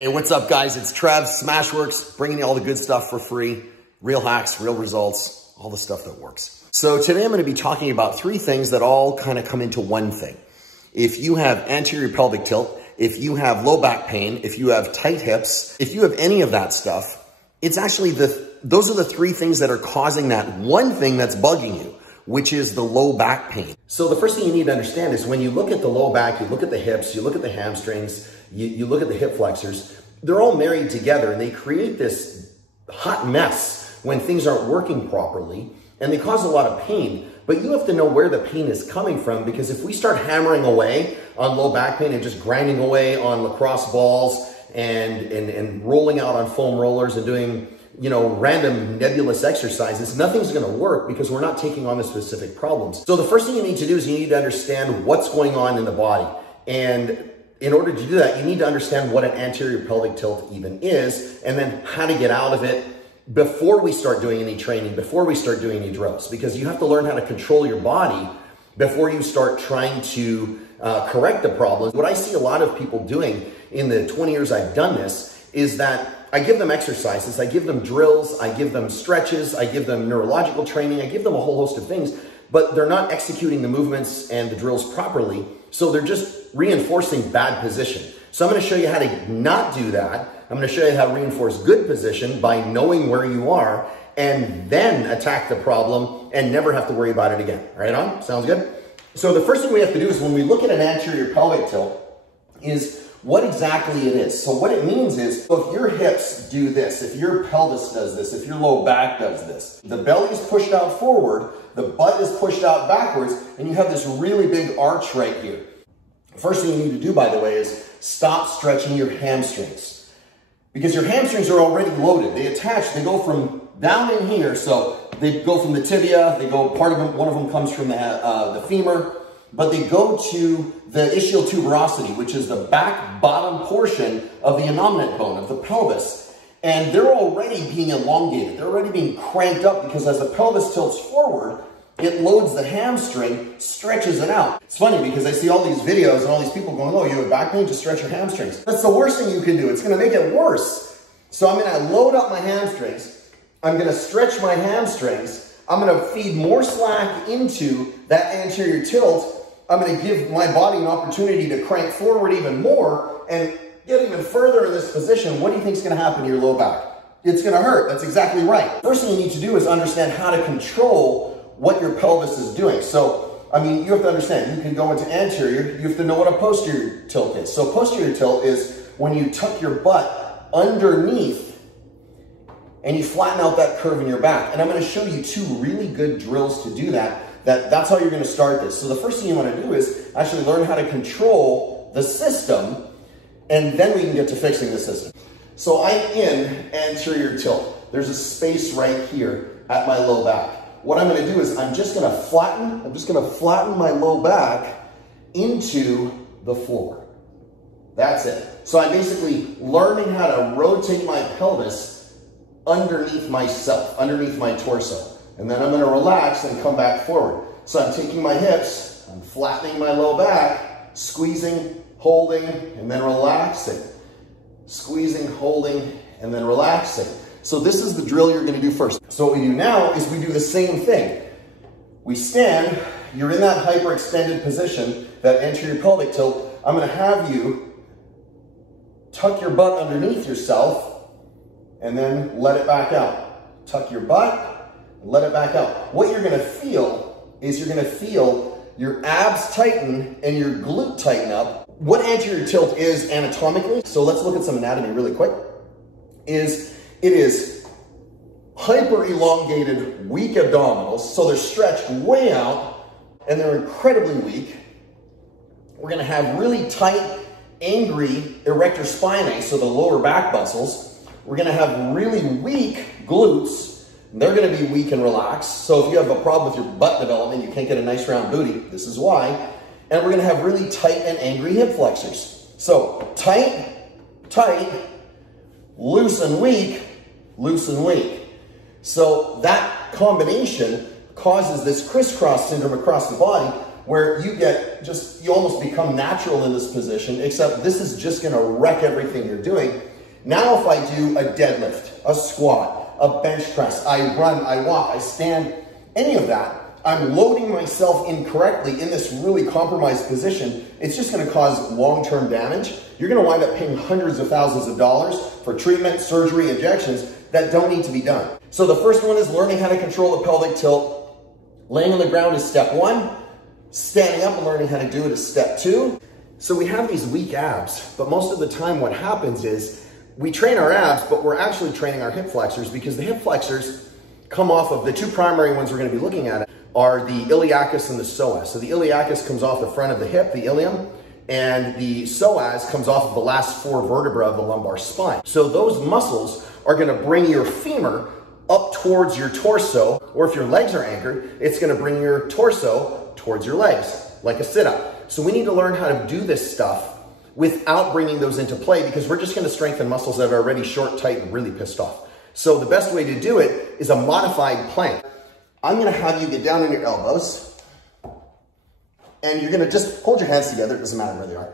Hey, what's up guys? It's Trev, SmashweRx, bringing you all the good stuff for free. Real hacks, real results, all the stuff that works. So today I'm going to be talking about three things that all kind of come into one thing. If you have anterior pelvic tilt, if you have low back pain, if you have tight hips, if you have any of that stuff, it's actually those are the three things that are causing that one thing that's bugging you, which is the low back pain. So the first thing you need to understand is when you look at the low back, you look at the hips, you look at the hamstrings, you look at the hip flexors, they're all married together and they create this hot mess when things aren't working properly and they cause a lot of pain. But you have to know where the pain is coming from, because if we start hammering away on low back pain and just grinding away on lacrosse balls and rolling out on foam rollers and doing, you know, random nebulous exercises, nothing's going to work because we're not taking on the specific problems. So the first thing you need to do is you need to understand what's going on in the body. And in order to do that, you need to understand what an anterior pelvic tilt even is, and then how to get out of it before we start doing any training, before we start doing any drills, because you have to learn how to control your body before you start trying to correct the problem. What I see a lot of people doing in the 20 years I've done this is that I give them exercises, I give them drills, I give them stretches, I give them neurological training, I give them a whole host of things, but they're not executing the movements and the drills properly. So they're just reinforcing bad position. So I'm going to show you how to not do that. I'm going to show you how to reinforce good position by knowing where you are and then attack the problem and never have to worry about it again. Right on? Sounds good? So the first thing we have to do is when we look at an anterior pelvic tilt is what exactly it is. So what it means is, so if your hips do this, if your pelvis does this, if your low back does this, the belly is pushed out forward, the butt is pushed out backwards, and you have this really big arch right here. First thing you need to do, by the way, is stop stretching your hamstrings, because your hamstrings are already loaded. They attach, they go from down in here, so they go from the tibia, they go, part of them, one of them comes from the femur, but they go to the ischial tuberosity, which is the back bottom portion of the innominate bone, of the pelvis. And they're already being elongated. They're already being cranked up because as the pelvis tilts forward, it loads the hamstring, stretches it out. It's funny because I see all these videos and all these people going, oh, you have back pain, just stretch your hamstrings. That's the worst thing you can do. It's gonna make it worse. So I'm gonna load up my hamstrings. I'm gonna stretch my hamstrings. I'm gonna feed more slack into that anterior tilt. I'm going to give my body an opportunity to crank forward even more and get even further in this position. What do you think is going to happen to your low back? It's going to hurt. That's exactly right. First thing you need to do is understand how to control what your pelvis is doing. So, I mean, you have to understand, you can go into anterior, you have to know what a posterior tilt is. So posterior tilt is when you tuck your butt underneath and you flatten out that curve in your back. And I'm going to show you two really good drills to do that. That's how you're going to start this. So the first thing you want to do is actually learn how to control the system, and then we can get to fixing the system. So I'm in anterior tilt. There's a space right here at my low back. What I'm going to do is I'm just going to flatten my low back into the floor. That's it. So I'm basically learning how to rotate my pelvis underneath myself, underneath my torso. And then I'm going to relax and come back forward. So I'm taking my hips, I'm flattening my low back, squeezing, holding, and then relaxing. Squeezing, holding, and then relaxing. So this is the drill you're going to do first. So what we do now is we do the same thing. We stand, you're in that hyperextended position, that anterior pelvic tilt. I'm going to have you tuck your butt underneath yourself and then let it back out. Tuck your butt, let it back out. What you're gonna feel is you're gonna feel your abs tighten and your glute tighten up. What anterior tilt is anatomically, so let's look at some anatomy really quick, it is hyper elongated, weak abdominals. So they're stretched way out and they're incredibly weak. We're gonna have really tight, angry erector spinae, so the lower back muscles. We're gonna have really weak glutes. They're going to be weak and relaxed. So if you have a problem with your butt development, you can't get a nice round booty, this is why. And we're going to have really tight and angry hip flexors. So tight, tight, loose and weak, loose and weak. So that combination causes this crisscross syndrome across the body where you get you almost become natural in this position, except this is just going to wreck everything you're doing. Now if I do a deadlift, a squat, a bench press, I run, I walk, I stand, any of that, I'm loading myself incorrectly in this really compromised position. It's just gonna cause long-term damage. You're gonna wind up paying hundreds of thousands of dollars for treatment, surgery, injections that don't need to be done. So the first one is learning how to control the pelvic tilt. Laying on the ground is step one. Standing up and learning how to do it is step two. So we have these weak abs, but most of the time what happens is we train our abs, but we're actually training our hip flexors, because the hip flexors come off of the two primary ones we're gonna be looking at are the iliacus and the psoas. So the iliacus comes off the front of the hip, the ilium, and the psoas comes off of the last four vertebrae of the lumbar spine. So those muscles are gonna bring your femur up towards your torso, or if your legs are anchored, it's gonna bring your torso towards your legs, like a sit-up. So we need to learn how to do this stuff without bringing those into play, because we're just gonna strengthen muscles that are already short, tight, and really pissed off. So the best way to do it is a modified plank. I'm gonna have you get down on your elbows, and you're gonna just hold your hands together, it doesn't matter where they are.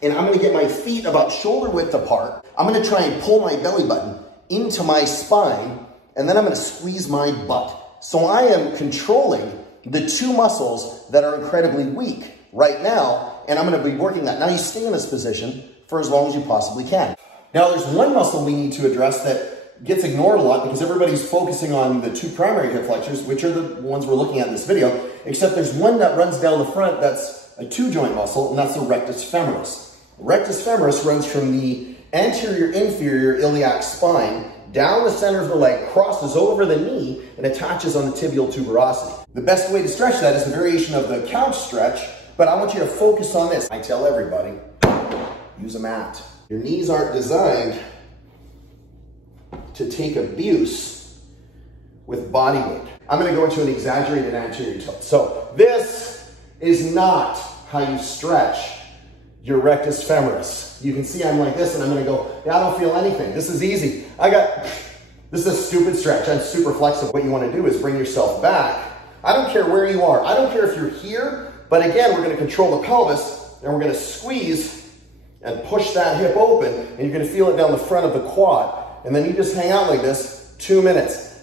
And I'm gonna get my feet about shoulder width apart. I'm gonna try and pull my belly button into my spine, and then I'm gonna squeeze my butt. So I am controlling the two muscles that are incredibly weak right now, and I'm gonna be working that. Now you stay in this position for as long as you possibly can. Now there's one muscle we need to address that gets ignored a lot because everybody's focusing on the two primary hip flexors, which are the ones we're looking at in this video, except there's one that runs down the front that's a two joint muscle, and that's the rectus femoris. Rectus femoris runs from the anterior inferior iliac spine down the center of the leg, crosses over the knee, and attaches on the tibial tuberosity. The best way to stretch that is a variation of the couch stretch, but I want you to focus on this. I tell everybody, use a mat. Your knees aren't designed to take abuse with body weight. I'm gonna go into an exaggerated anterior tilt. So this is not how you stretch your rectus femoris. You can see I'm like this, and I'm gonna go, yeah, I don't feel anything. This is easy. This is a stupid stretch. I'm super flexible. What you wanna do is bring yourself back. I don't care where you are. I don't care if you're here, but again, we're gonna control the pelvis, and we're gonna squeeze and push that hip open, and you're gonna feel it down the front of the quad. And then you just hang out like this, 2 minutes.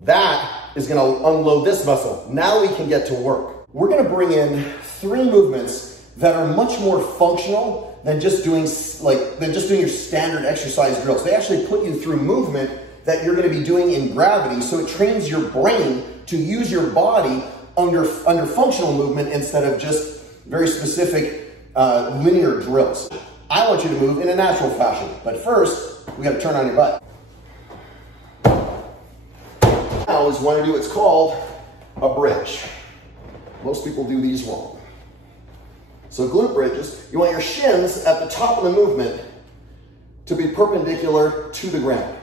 That is gonna unload this muscle. Now we can get to work. We're gonna bring in 3 movements that are much more functional than just doing your standard exercise drills. They actually put you through movement that you're gonna be doing in gravity, so it trains your brain to use your body under functional movement instead of just very specific linear drills. I want you to move in a natural fashion, but first, we gotta turn on your butt. Now is want to do what's called a bridge. Most people do these wrong. So glute bridges, you want your shins at the top of the movement to be perpendicular to the ground.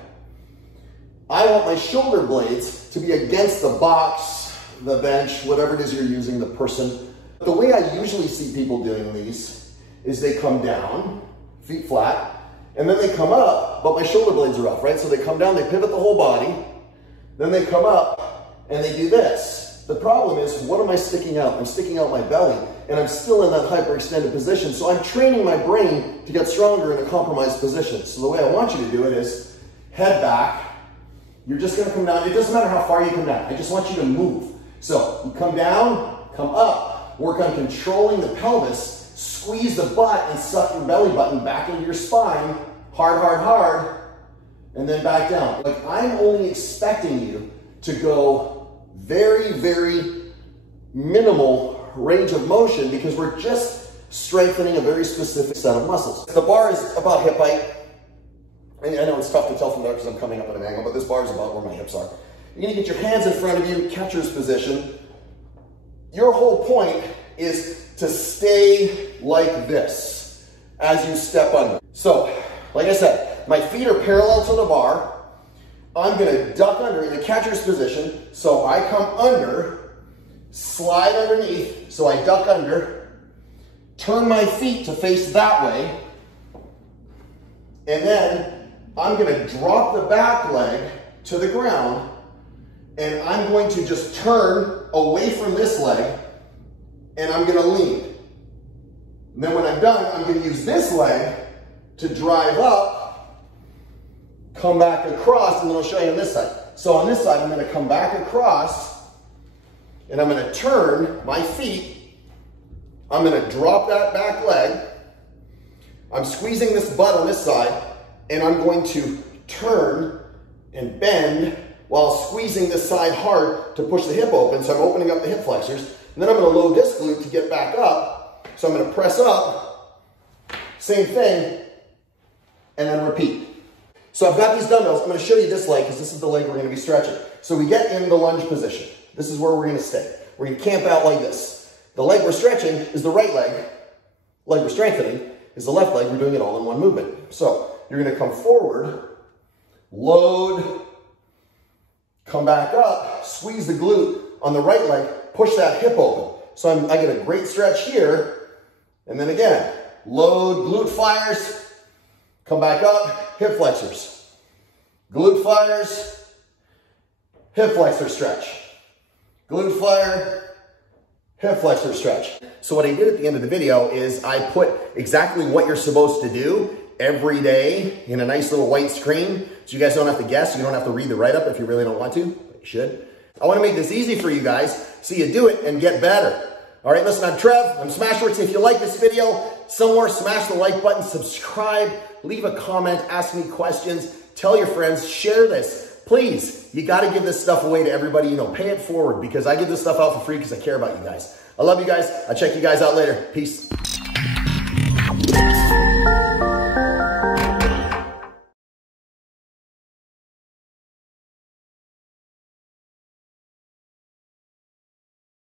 I want my shoulder blades to be against the box, the bench, whatever it is you're using, the person. The way I usually see people doing these is they come down, feet flat, and then they come up, but my shoulder blades are off, right? So they come down, they pivot the whole body, then they come up, and they do this. The problem is, what am I sticking out? I'm sticking out my belly, and I'm still in that hyperextended position, so I'm training my brain to get stronger in a compromised position. So the way I want you to do it is head back. You're just gonna come down. It doesn't matter how far you come down. I just want you to move. So you come down, come up, work on controlling the pelvis, squeeze the butt and suck your belly button back into your spine, hard, hard, hard, and then back down. Like, I'm only expecting you to go very, very minimal range of motion because we're just strengthening a very specific set of muscles. The bar is about hip height. And I know it's tough to tell from there because I'm coming up at an angle, but this bar is about where my hips are. You're gonna get your hands in front of you, catcher's position. Your whole point is to stay like this as you step under. So, like I said, my feet are parallel to the bar. I'm gonna duck under in the catcher's position. So I come under, slide underneath, so I duck under, turn my feet to face that way, and then I'm gonna drop the back leg to the ground, and I'm going to just turn away from this leg, and I'm gonna lean. And then when I'm done, I'm gonna use this leg to drive up come back across, and then I'll show you on this side. So on this side, I'm gonna come back across, and I'm gonna turn my feet. I'm gonna drop that back leg. I'm squeezing this butt on this side, and I'm going to turn and bend while squeezing this side hard to push the hip open. So I'm opening up the hip flexors, and then I'm gonna load this glute to get back up. So I'm gonna press up, same thing, and then repeat. So I've got these dumbbells. I'm gonna show you this leg because this is the leg we're gonna be stretching. So we get in the lunge position. This is where we're gonna stay. We're gonna camp out like this. The leg we're stretching is the right leg. Leg we're strengthening is the left leg. We're doing it all in one movement. So you're gonna come forward, load, come back up, squeeze the glute on the right leg, push that hip open. So I get a great stretch here, and then again, load, glute fires, come back up, hip flexors. Glute fires, hip flexor stretch. Glute flyer, hip flexor stretch. So what I did at the end of the video is I put exactly what you're supposed to do every day in a nice little white screen, so you guys don't have to guess. You don't have to read the write-up if you really don't want to, but you should. I want to make this easy for you guys so you do it and get better. All right, listen, I'm Trev. I'm SmashweRx. If you like this video, somewhere smash the like button, subscribe, leave a comment, ask me questions, tell your friends, share this. Please, you got to give this stuff away to everybody you know. Pay it forward because I give this stuff out for free because I care about you guys. I love you guys. I'll check you guys out later. Peace.